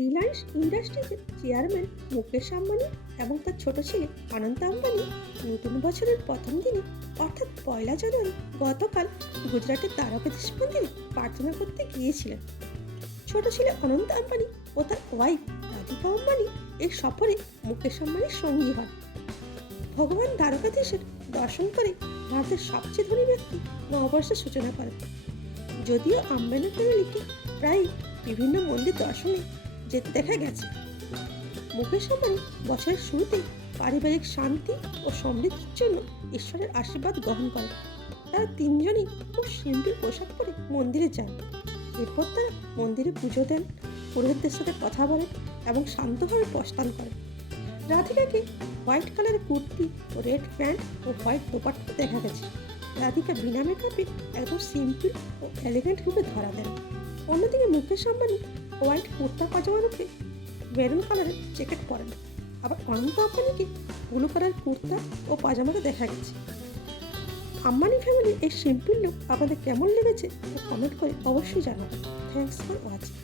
Reliance ইন্ডাস্ট্রিজের chairman Mukesh Ambani এবং তার ছোট ছেলে অনন্ত আম্বানি নতুন বছরের প্রথম দিনে অর্থাৎ 1 জানুয়ারি গতকাল গুজরাটের দ্বারকাধীশ মন্দিরে প্রার্থনা করতে গিয়েছিলেন। ছোট ছেলে অনন্ত আম্বানি ও তার ওয়াইফ রাধিকা আম্বানি এই সফরে মুকেশ আম্বানির সঙ্গী হন। ভগবান দ্বারকাধীশের দর্শন করে ভারতের সবচেয়ে ধনী ব্যক্তি নববর্ষের সূচনা করেন। যদিও আম্বানি ফ্যামিলিকে প্রায় বিভিন্ন মন্দির দর্শনে যেতে দেখা গেছে। মুকেশ আম্বানি বছরের শুরুতেই পারিবারিক শান্তি ও সমৃদ্ধির জন্য ঈশ্বরের আশীর্বাদ গ্রহণ করেন। তারা তিনজনই খুব সিম্পল পোশাক পরে মন্দিরে যান। এরপর তারা মন্দিরে পুজো দেন, পুরোহিতদের সাথে কথা বলেন এবং শান্তভাবে প্রস্থান করেন। রাধিকাকে হোয়াইট কালারের কুর্তি ও রেড প্যান্ট ও হোয়াইট দোপাট্টা দেখা গেছে। রাধিকা বিনা মেকআপে একদম সিম্পল ও এলিগেন্ট রূপে ধরা দেন। অন্যদিকে মুকেশ আম্বানি হোয়াইট কুর্তা পাজামার উপরে মেরুন কালারের জ্যাকেট পরেন। আবার অনন্ত আম্বানিকে ব্লু কালার কুর্তা ও পাজামাতে দেখা গেছে। আম্বানি ফ্যামিলির এই সিম্পল লুক আপনাদের কেমন লেগেছে তা কমেন্ট করে অবশ্যই জানাবেন। Thanks for watching.